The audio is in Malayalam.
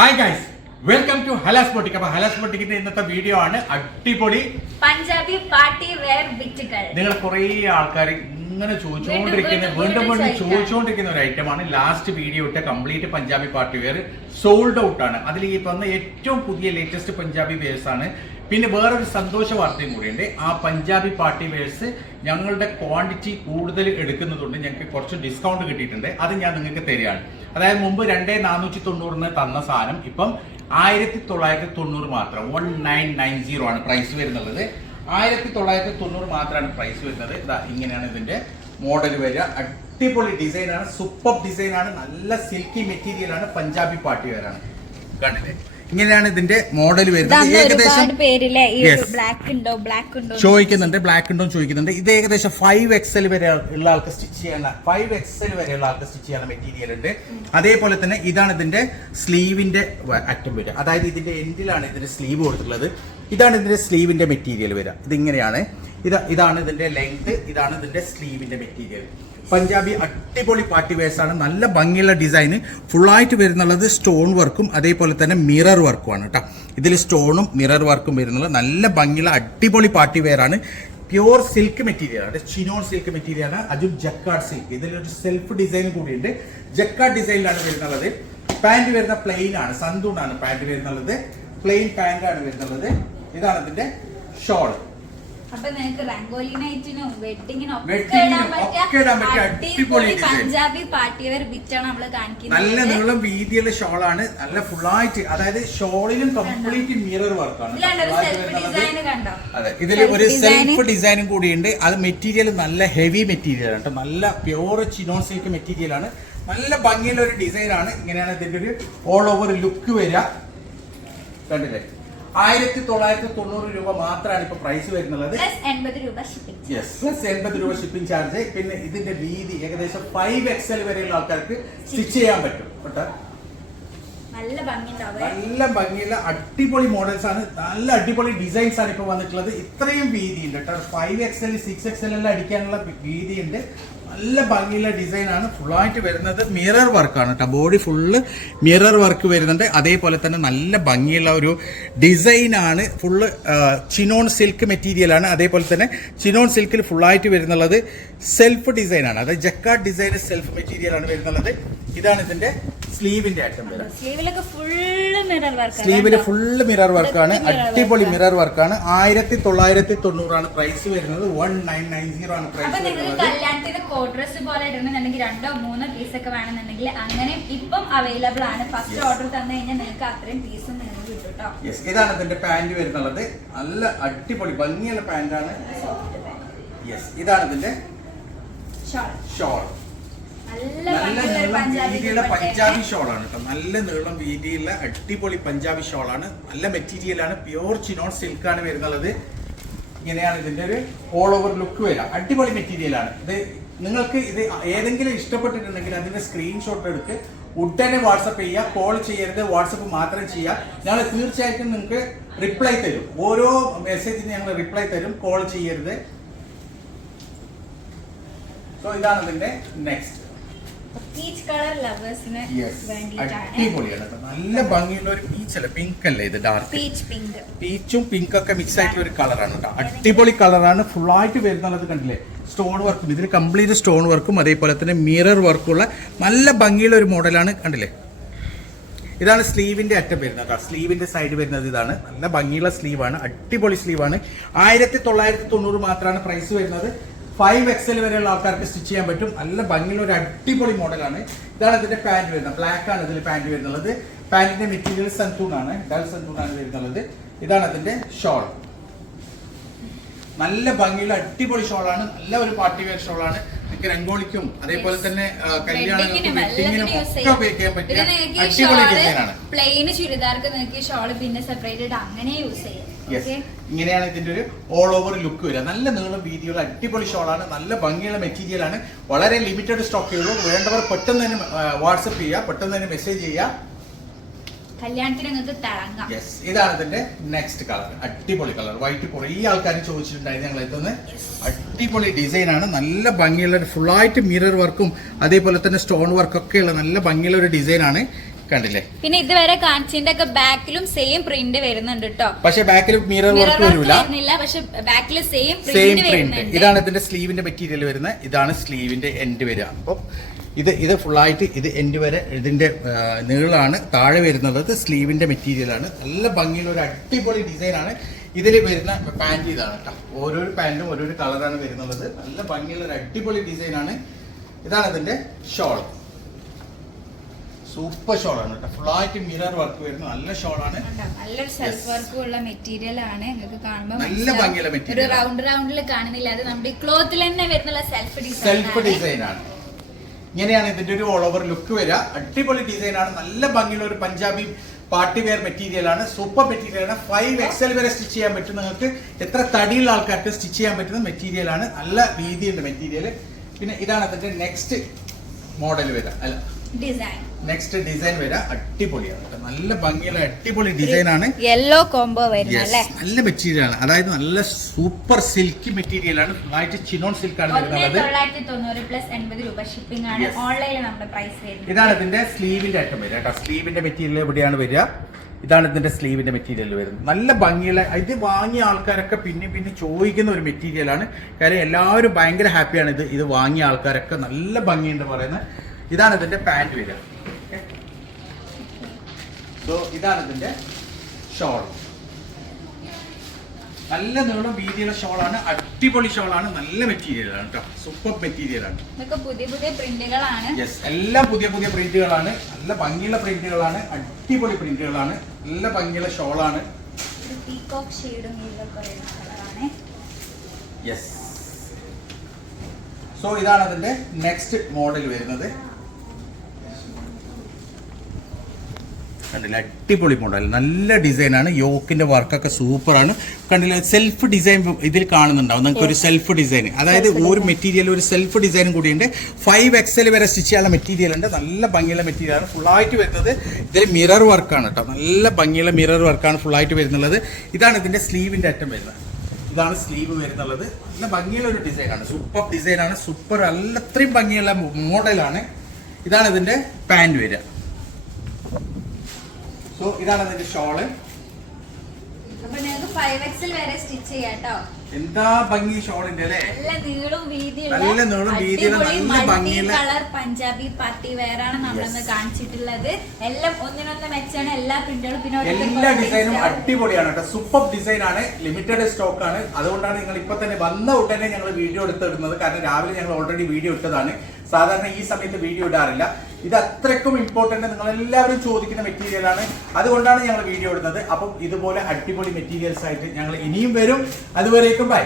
Hi guys welcome to Halas boutique അപ്പൊ ഹലാസ് ബോട്ടിക്കിന്റെ ഇന്നത്തെ വീഡിയോ ആണ് അടിപൊളി. പഞ്ചാബി പാർട്ടി വെയർ ബിറ്റുകൾ നിങ്ങൾ കുറേ ആൾക്കാർ ഇങ്ങനെ ചോദിച്ചുകൊണ്ടിരിക്കുന്ന വീണ്ടും വീണ്ടും. ചോദിച്ചുകൊണ്ടിരിക്കുന്ന ഒരു ഐറ്റമാണ് ലാസ്റ്റ് വീഡിയോ ഇട്ട complete Punjabi party wear sold out ആണ്. അതിൽ ഈ വന്ന ഏറ്റവും പുതിയ ലേറ്റസ്റ്റ് പഞ്ചാബി വെയർസ് ആണ്. പിന്നെ വേറൊരു സന്തോഷ വാർത്തയും കൂടിയുണ്ട്. ആ പഞ്ചാബി പാർട്ടി വെയർസ് ഞങ്ങളുടെ ക്വാണ്ടിറ്റി കൂടുതൽ എടുക്കുന്നതുകൊണ്ട് ഞങ്ങൾക്ക് കുറച്ച് ഡിസ്കൗണ്ട് കിട്ടിയിട്ടുണ്ട്. അത് ഞാൻ നിങ്ങൾക്ക് തരികയാണ്. അതായത് മുമ്പ് രണ്ടേ നാനൂറ്റി തൊണ്ണൂറിന് തന്ന സാധനം. ഇപ്പം ആയിരത്തി തൊള്ളായിരത്തി തൊണ്ണൂറ് മാത്രം. വൺ നയൻ നയൻ സീറോ ആണ് പ്രൈസ് വരുന്നുള്ളത്. ആയിരത്തി തൊള്ളായിരത്തി തൊണ്ണൂറ് മാത്രമാണ് പ്രൈസ് വരുന്നത്. ഇതാ ഇങ്ങനെയാണ് ഇതിന്റെ മോഡൽ വരിക. അടിപൊളി ഡിസൈൻ ആണ്. സൂപ്പർ ഡിസൈൻ ആണ്. നല്ല സിൽക്കി മെറ്റീരിയൽ ആണ്. പഞ്ചാബി പാർട്ടി വരാണ് കണ്ടില്ലേ? ഇങ്ങനെയാണ് ഇതിന്റെ മോഡൽ വരുന്നത്. ഏകദേശം ചോദിക്കുന്നുണ്ട് ബ്ലാക്ക് ഉണ്ടോ ചോദിക്കുന്നുണ്ട്. ഇത് ഏകദേശം ഫൈവ് എക്സൽ വരെ ഉള്ള ആൾക്ക് സ്റ്റിച്ച് ചെയ്യുന്ന ഫൈവ് എക്സൽ ഉള്ള ആൾക്ക് സ്റ്റിച്ച് ചെയ്യുന്ന മെറ്റീരിയൽ ഉണ്ട്. അതേപോലെ തന്നെ ഇതാണ് ഇതിന്റെ സ്ലീവിന്റെ അറ്റം വരിക. അതായത് ഇതിന്റെ എൻഡിലാണ് ഇതിന്റെ സ്ലീവ് കൊടുത്തിട്ടുള്ളത്. ഇതാണ് ഇതിന്റെ സ്ലീവിന്റെ മെറ്റീരിയൽ വരിക. ഇതിങ്ങനെയാണ്. ഇത് ഇതാണ് ഇതിന്റെ ലെങ്ത് ഇതാണ് ഇതിന്റെ സ്ലീവിന്റെ മെറ്റീരിയൽ പഞ്ചാബി അടിപൊളി പാർട്ടി വെയർസ് ആണ്. നല്ല ഭംഗിയുള്ള ഡിസൈൻ ഫുള്ളായിട്ട് വരുന്നുള്ളത് സ്റ്റോൺ വർക്കും അതേപോലെ തന്നെ മിറർ വർക്കുമാണ് കേട്ടോ ഇതിൽ സ്റ്റോണും മിറർ വർക്കും വരുന്നുള്ളത്. നല്ല ഭംഗിയുള്ള അടിപൊളി പാർട്ടി വെയറാണ് പ്യുവർ സിൽക്ക് മെറ്റീരിയൽ ആണ്. ചിനോൺ സിൽക്ക് മെറ്റീരിയൽ ആണ്. അതും ജക്കാർഡ് സിൽക്ക് ഇതിലൊരു സെൽഫ് ഡിസൈൻ കൂടിയുണ്ട് ജക്കാർഡ് ഡിസൈനിലാണ് വരുന്നുള്ളത്. പാന്റ് വരുന്ന പ്ലെയിൻ ആണ്. സന്തൂണാണ് പാന്റ് വരുന്നുള്ളത്. പ്ലെയിൻ പാന്റ് ആണ് വരുന്നുള്ളത്. ഇതാണ് ഇതിന്റെ ഷോൾ അപ്പൊ നിനക്ക് റംഗോലി നൈറ്റിനും വെഡിങ്ങിനും ഒക്കെ ഇടാൻ പറ്റിയ അടിപൊളി പഞ്ചാബി പാർട്ടി വെയർ ബിറ്റാണ് നമ്മൾ നല്ല കാണിക്കുന്നത് നീളം വീതിയുള്ള ഷോളാണ്. നല്ല ഫുള്ളായിട്ട് അതായത് ഷോളിലും കംപ്ലീറ്റ് മിറർ വർക്കാണ് അതെ ഇതിൽ ഒരു സെൽഫ് ഡിസൈനും കൂടിയുണ്ട്. അത് മെറ്റീരിയൽ നല്ല ഹെവി മെറ്റീരിയൽ ആണ്. നല്ല പ്യോർ ചിനോൺ സിൽക്ക് മെറ്റീരിയൽ ആണ്. നല്ല ഭംഗിയുള്ള ഒരു ഡിസൈൻ ആണ്. ഇങ്ങനെയാണ് ഇതിന്റെ ഒരു ഓൾ ഓവർ ലുക്ക് വരിക. കണ്ടില്ലേ? ആയിരത്തി തൊള്ളായിരത്തി തൊണ്ണൂറ് രൂപ മാത്രമാണ് ഇപ്പൊ പ്രൈസ് വരുന്നത് പ്ലസ് എൺപത് രൂപ ഷിപ്പിംഗ് യെസ് പ്ലസ് എൺപത് രൂപ ഷിപ്പിംഗ് ചാർജ് പിന്നെ ഇതിന്റെ വീതി ഏകദേശം ഫൈവ് എക്സൽ വരെയുള്ള ആൾക്കാർക്ക് സ്റ്റിച്ച് ചെയ്യാൻ പറ്റും. കേട്ടോ? നല്ല ഭംഗിയില്ല ഭംഗിയുള്ള അടിപൊളി മോഡൽസ് ആണ്. നല്ല അടിപൊളി ഡിസൈൻസ് ആണ് ഇപ്പൊ വന്നിട്ടുള്ളത്. ഇത്രയും വീതിയുണ്ട് കേട്ടോ. ഫൈവ് എക്സൽ സിക്സ് എക്സൽ എല്ലാം അടിക്കാനുള്ള വീതിയുണ്ട്. ഉണ്ട് നല്ല ഭംഗിയുള്ള ഡിസൈൻ ആണ് ഫുള്ളായിട്ട് വരുന്നത് മിറർ വർക്കാണ് കേട്ടോ. ബോഡി ഫുള്ള് മിറർ വർക്ക് വരുന്നുണ്ട്. അതേപോലെ തന്നെ നല്ല ഭംഗിയുള്ള ഒരു ഡിസൈൻ ആണ് ഫുള്ള് ചിനോൺ സിൽക്ക് മെറ്റീരിയൽ ആണ്. അതേപോലെ തന്നെ ചിനോൺ സിൽക്കിൽ ഫുള്ളായിട്ട് വരുന്നുള്ളത് സെൽഫ് ഡിസൈൻ ആണ് അതായത് ജക്കാർഡ് ഡിസൈൻ സെൽഫ് മെറ്റീരിയൽ ആണ് വരുന്നുള്ളത്. ഇതാണ് ഇതിന്റെ സ്ലീവിന്റെ ആറ്റം വരുന്നത് സ്ലീവിലൊക്കെ ഫുള്ള് മിറർ വർക്ക് സ്ലീവിൽ ഫുള്ള് മിറർ വർക്കാണ് അടിപൊളി മിറർ വർക്കാണ് ആയിരത്തി തൊള്ളായിരത്തി തൊണ്ണൂറാണ് പ്രൈസ് വരുന്നത്. വൺ നയൻ നയൻ സീറോ ആണ് പ്രൈസ് വരുന്നത്. കോട്ട് ഡ്രസ് പോലെ ഇടണമെന്നുണ്ടെങ്കിൽ രണ്ടോ മൂന്നോ പീസ് ഒക്കെ വേണമെന്നുണ്ടെങ്കിൽ അങ്ങനെ ഇപ്പം അവൈലബിൾ ആണ്. ഫസ്റ്റ്. ഓർഡർ തന്നു കഴിഞ്ഞാൽ നിങ്ങൾക്ക് അത്രയും പീസും നിങ്ങൾക്ക് കിട്ടും കേട്ടോ ഇതാണ് ഇതിന്റെ പാന്റ് വരുന്നുള്ളത്. നല്ല അടിപൊളി ഭംഗിയുള്ള പാന്റാണ് യെസ് ഇതാണ് ഇതിന്റെ ഷോൾ ഷോൾ നല്ല പഞ്ചാബി വീതിയുള്ള ദുപ്പട്ടയാണ്. പഞ്ചാബി ഷോളാണ് കേട്ടോ നല്ല നീളം വീതിയുള്ള അടിപൊളി പഞ്ചാബി ഷോളാണ് നല്ല മെറ്റീരിയൽ ആണ്. പ്യുവർ ചിനോൺ സിൽക്ക് ആണ് വരുന്നുള്ളത്. ഇങ്ങനെയാണ് ഇതിന്റെ ഒരു ഓൾ ഓവർ ലുക്ക് വരിക. അടിപൊളി മെറ്റീരിയലാണ് ഇത് നിങ്ങൾക്ക് ഇത് ഏതെങ്കിലും ഇഷ്ടപ്പെട്ടിട്ടുണ്ടെങ്കിൽ അതിന്റെ സ്ക്രീൻഷോട്ട് എടുത്ത് ഉടനെ വാട്സപ്പ് ചെയ്യുക കോൾ ചെയ്യരുത് വാട്സപ്പ് മാത്രം ചെയ്യുക ഞങ്ങൾ തീർച്ചയായിട്ടും നിങ്ങൾക്ക് റിപ്ലൈ തരും. ഓരോ മെസ്സേജിന് ഞങ്ങൾ റിപ്ലൈ തരും കോൾ ചെയ്യരുത്. സോ ഇതാണ് ഇതിന്റെ നെക്സ്റ്റ് പീച്ച് കളർ ലവേഴ്സിന് വേണ്ടിയിട്ടാണ്. അടിപൊളിയാണ് കേട്ടോ. നല്ല ഭംഗിയുള്ള ഒരു പീച്ച് അല്ല പിങ്ക് അല്ലേ ഇത് ഡാർക്ക് പീച്ച് പിങ്ക് പീച്ചും പിങ്ക് ഒക്കെ മിക്സ് ആയിട്ടുള്ള ഒരു കളറാണ് കേട്ടോ. അടിപൊളി കളറാണ് ഫുൾ ആയിട്ട് വരുന്നുള്ളത് കണ്ടില്ലേ? സ്റ്റോൺ വർക്കും ഇതിൽ കംപ്ലീറ്റ് സ്റ്റോൺ വർക്കും അതേപോലെ തന്നെ മിറർ വർക്കുള്ള നല്ല ഭംഗിയുള്ള ഒരു മോഡലാണ് കണ്ടില്ലേ? ഇതാണ് സ്ലീവിന്റെ അറ്റം വരുന്നത് സ്ലീവിന്റെ സൈഡ് വരുന്നത് ഇതാണ്. നല്ല ഭംഗിയുള്ള സ്ലീവാണ് അടിപൊളി സ്ലീവാണ് ആയിരത്തി തൊള്ളായിരത്തി തൊണ്ണൂറ് മാത്രമാണ് പ്രൈസ് വരുന്നത്. ഫൈവ് എക്സൽ വരെയുള്ള ആൾക്കാർക്ക് സ്റ്റിച്ച് ചെയ്യാൻ പറ്റും. നല്ല ഭംഗിയുള്ള ഒരു അടിപൊളി മോഡലാണ്. ഇതാണ് ഇതിന്റെ പാന്റ് വരുന്നത്. ബ്ലാക്ക് ആണ് ഇതിൽ പാന്റ് വരുന്നത്. പാന്റിന്റെ മെറ്റീരിയൽ സന്തൂൺ ആണ്. ഡൽ സന്തൂൺ ആണ് വരുന്നത്. ഇതാണ് അതിന്റെ ഷോൾ നല്ല ഭംഗിയുള്ള അടിപൊളി ഷോളാണ് നല്ല ഒരു പാർട്ടി വെയർ ഷോളാണ് നിങ്ങൾക്ക് രംഗോളിക്കും അതേപോലെ തന്നെ കല്യാണങ്ങൾക്കും വെഡിങ്ങിനും ഒക്കെ ഉപയോഗിക്കാൻ പറ്റിയ അടിപൊളി ഡിസൈനാണ് പ്ലെയിന് ചുരിദാർക്ക് നിങ്ങൾക്ക് ഷോൾ പിന്നെ സെപ്പറേറ്റഡ് അങ്ങനെ യൂസ് ചെയ്യാം. യെസ് ഇങ്ങനെയാണ് ഇതിന്റെ ഒരു ഓൾ ഓവർ ലുക്ക് വരിക. നല്ല നീളം വീതിയുള്ള അടിപൊളി ഷോളാണ് നല്ല ഭംഗിയുള്ള മെറ്റീരിയൽ ആണ്. വളരെ ലിമിറ്റഡ് സ്റ്റോക്ക് ഉള്ളൂ. വേണ്ടവർ പെട്ടെന്ന് തന്നെ വാട്സപ്പ് ചെയ്യുക. പെട്ടെന്ന് തന്നെ മെസ്സേജ് ചെയ്യുക. കല്യാണത്തിന് നിങ്ങൾക്ക് തിളങ്ങാം യെസ് ഇതാണ് ഇതിന്റെ നെക്സ്റ്റ് കളർ അടിപൊളി കളർ വൈറ്റ് കുറേ ആൾക്കാർ ചോദിച്ചിട്ടുണ്ടായിരുന്നു ഞങ്ങൾ എത്തുന്നത് അടിപൊളി ഡിസൈൻ ആണ്. നല്ല ഭംഗിയുള്ള ഫുള്ളായിട്ട് മിറർ വർക്കും അതേപോലെ തന്നെ സ്റ്റോൺ വർക്കൊക്കെയുള്ള നല്ല ഭംഗിയുള്ള ഒരു ഡിസൈൻ ആണ്. കണ്ടില്ലേ? പിന്നെ ഇതുവരെ കാണിച്ചതിന്റെ ഒക്കെ ബാക്കിലും സെയിം പ്രിന്റ് വരുന്നുണ്ട് കേട്ടോ പക്ഷേ ബാക്കിൽ മിറർ വർക്ക് വരില്ല വരുന്നില്ല പക്ഷെ ബാക്കിൽ സെയിം സെയിം പ്രിന്റ് ഇതാണ് ഇതിന്റെ സ്ലീവിന്റെ മെറ്റീരിയൽ വരുന്നത്. ഇതാണ് സ്ലീവിന്റെ എൻഡ് വരിക. അപ്പം ഇത് ഇത് ഫുള്ളായിട്ട് ഇത് എൻഡ് വരെ ഇതിന്റെ നീളാണ്. താഴെ വരുന്നത് സ്ലീവിന്റെ മെറ്റീരിയലാണ് നല്ല ഭംഗിയുള്ള ഒരു അടിപൊളി ഡിസൈനാണ് ഇതിൽ വരുന്ന പാന്റ് ഇതാണ് കേട്ടോ ഓരോരോ പാന്റും ഓരോരോ കളറാണ് വരുന്നത്. നല്ല ഭംഗിയുള്ള ഒരു അടിപൊളി ഡിസൈനാണ് ഇതാണ് ഇതിന്റെ ഷോൾ സൂപ്പർ ഷോൾ ആണ് കേട്ടോ. ആയിട്ട് മിറർ വർക്ക് വരുന്ന നല്ല ഷോൾ ആണ്. നല്ലൊരു സെൽഫ് വർക്ക് ഉള്ള മെറ്റീരിയൽ ആണ്. നിങ്ങൾക്ക് കാണുമ്പോൾ നല്ല ഭംഗിയുള്ള ഭംഗിയുള്ള ഒരു റൗണ്ട് റൗണ്ടിൽ കാണുന്നില്ല. അത് നമ്മുടെ ക്ലോത്തിൽ തന്നെ വരുന്ന സെൽഫ് ഡിസൈൻ സെൽഫ് ഡിസൈൻ ആണ്. ഇങ്ങനെയാണ് ഇതിന്റെ ഒരു ഓൾ ഓവർ ലുക്ക് വരിക. അടിപൊളി ഡിസൈൻ ആണ്. നല്ല ഭംഗിയുള്ള ഒരു പഞ്ചാബി പാർട്ടി വെയർ മെറ്റീരിയൽ ആണ്. സൂപ്പർ മെറ്റീരിയൽ ആണ്. ഫൈവ് എക്സൽ വരെ സ്റ്റിച്ച് ചെയ്യാൻ പറ്റും നിങ്ങൾക്ക്. എത്ര തടിയുള്ള ആൾക്കാർക്ക് സ്റ്റിച്ച് ചെയ്യാൻ പറ്റുന്ന മെറ്റീരിയൽ ആണ്. നല്ല വീതിയുണ്ട് മെറ്റീരിയൽ പിന്നെ ഇതാണ് അതിന്റെ നെക്സ്റ്റ് മോഡൽ വരിക. അല്ല. ഡിസൈൻ നെക്സ്റ്റ് ഡിസൈൻ വരാ അടിപൊളിയാണ് കേട്ടോ. നല്ല ഭംഗിയുള്ള അടിപൊളി ഡിസൈൻ ആണ്. യെല്ലോ കോംബോ വരുന്നല്ലേ അല്ലേ നല്ല മെറ്റീരിയൽ ആണ്. അതായത് നല്ല സൂപ്പർ സിൽക്കി മെറ്റീരിയൽ ആണ്. ഫുള്ളായിട്ട് ചിനോൺ സിൽക്ക് ആണ് വരുന്നത്. തൊള്ളായിരത്തി തൊണ്ണൂറ് പ്ലസ് എൺപത് രൂപ ഷിപ്പിംഗ് ആണ്. ഓൺലൈനിൽ നമ്മുടെ പ്രൈസ് വരുന്നത്. ഇതാണ് ഇതിന്റെ സ്ലീവിന്റെ ഐറ്റം വരിക കേട്ടോ. സ്ലീവിന്റെ മെറ്റീരിയൽ എവിടെയാണ് വരിക. ഇതാണ് ഇതിന്റെ സ്ലീവിന്റെ മെറ്റീരിയൽ വരുന്നത്. നല്ല ഭംഗിയുള്ള ഇത് വാങ്ങിയ ആൾക്കാരൊക്കെ പിന്നെ പിന്നെ ചോദിക്കുന്ന ഒരു മെറ്റീരിയൽ ആണ്. കാര്യം എല്ലാവരും ഭയങ്കര ഹാപ്പിയാണ് ഇത്. ഇത് വാങ്ങിയ ആൾക്കാരൊക്കെ നല്ല ഭംഗിയുണ്ട് പറയുന്നത്. ഇതാണ് ഇതിന്റെ പാന്റ് വരിക. സോ ഇതാണ് ഇതിന്റെ ഷോൾ നല്ല നീളം വീതിയുള്ള ഷോളാണ് അടിപൊളി ഷോളാണ് നല്ല മെറ്റീരിയലാണ് കേട്ടോ സൂപ്പർ മെറ്റീരിയലാണ് പുതിയ പുതിയ പ്രിന്റുകളാണ്. യെസ് എല്ലാം പുതിയ പുതിയ പ്രിന്റുകളാണ്. നല്ല ഭംഗിയുള്ള പ്രിന്റുകളാണ്. അടിപൊളി പ്രിന്റുകളാണ്. നല്ല ഭംഗിയുള്ള ഷോളാണ് യെസ് സോ ഇതാണ് അതിന്റെ നെക്സ്റ്റ് മോഡൽ വരുന്നത്. കണ്ടില്ല അടിപൊളി മോഡൽ നല്ല ഡിസൈനാണ് യോക്കിന്റെ വർക്കൊക്കെ സൂപ്പറാണ് കണ്ടില്ലേ സെൽഫ് ഡിസൈൻ ഇതിൽ കാണുന്നുണ്ടാവും. നിങ്ങൾക്ക് ഒരു സെൽഫ് ഡിസൈൻ അതായത് ഒരു മെറ്റീരിയൽ ഒരു സെൽഫ് ഡിസൈനും കൂടിയുണ്ട് ഫൈവ് എക്സൽ വരെ സ്റ്റിച്ച് ചെയ്യാനുള്ള മെറ്റീരിയൽ ഉണ്ട്. നല്ല ഭംഗിയുള്ള മെറ്റീരിയലാണ് ഫുള്ളായിട്ട് വരുന്നത് ഇതിൽ മിറർ വർക്കാണ് കേട്ടോ. നല്ല ഭംഗിയുള്ള മിറർ വർക്കാണ് ഫുള്ളായിട്ട് വരുന്നുള്ളത്. ഇതാണ് ഇതിന്റെ സ്ലീവിന്റെ അറ്റം വരുന്നത്. ഇതാണ് സ്ലീവ് വരുന്നുള്ളത്. നല്ല ഭംഗിയുള്ള ഒരു ഡിസൈനാണ് സൂപ്പർ ഡിസൈനാണ് സൂപ്പർ അല്ല അത്രയും ഭംഗിയുള്ള മോഡലാണ് ഇതാണ് ഇതിന്റെ പാന്റ് വരിക. സോ ഇതാണ് അതിന്റെ ഷോൾ. എന്താ ഭംഗി ഷോളിന്റെ അല്ലേ? നല്ല നീളും വീതിയുള്ള നല്ല നീളും വീതിയുള്ള നല്ല ഭംഗിയുള്ള- കളർ പഞ്ചാബി പാർട്ടി വേറാണ് ആണ് നമ്മളിന്ന് കാണിച്ചിട്ടുള്ളത്. എല്ലാം ഒന്നിനൊന്ന് മെച്ചാണ് എല്ലാ പ്രിന്റുകളും പിന്നെ എല്ലാ ഡിസൈനും അടിപൊളിയാണ് കേട്ടോ സൂപ്പർ ഡിസൈൻ ആണ്. ലിമിറ്റഡ് സ്റ്റോക്ക് ആണ്. അതുകൊണ്ടാണ് നിങ്ങൾ ഇപ്പൊ തന്നെ വന്ന ഉടനെ ഞങ്ങൾ വീഡിയോ എടുത്തിടുന്നത് കാരണം രാവിലെ ഞങ്ങൾ ഓൾറെഡി വീഡിയോ ഇട്ടതാണ്. സാധാരണ ഈ സമയത്ത് വീഡിയോ ഇടാറില്ല. ഇത് അത്രയ്ക്കും ഇമ്പോർട്ടന്റ് നിങ്ങൾ എല്ലാവരും ചോദിക്കുന്ന മെറ്റീരിയലാണ് അതുകൊണ്ടാണ് ഞങ്ങൾ വീഡിയോ ഇടുന്നത്. അപ്പം ഇതുപോലെ അടിപൊളി മെറ്റീരിയൽസ് ആയിട്ട് ഞങ്ങൾ ഇനിയും വരും. അതുവരേക്കും ബൈ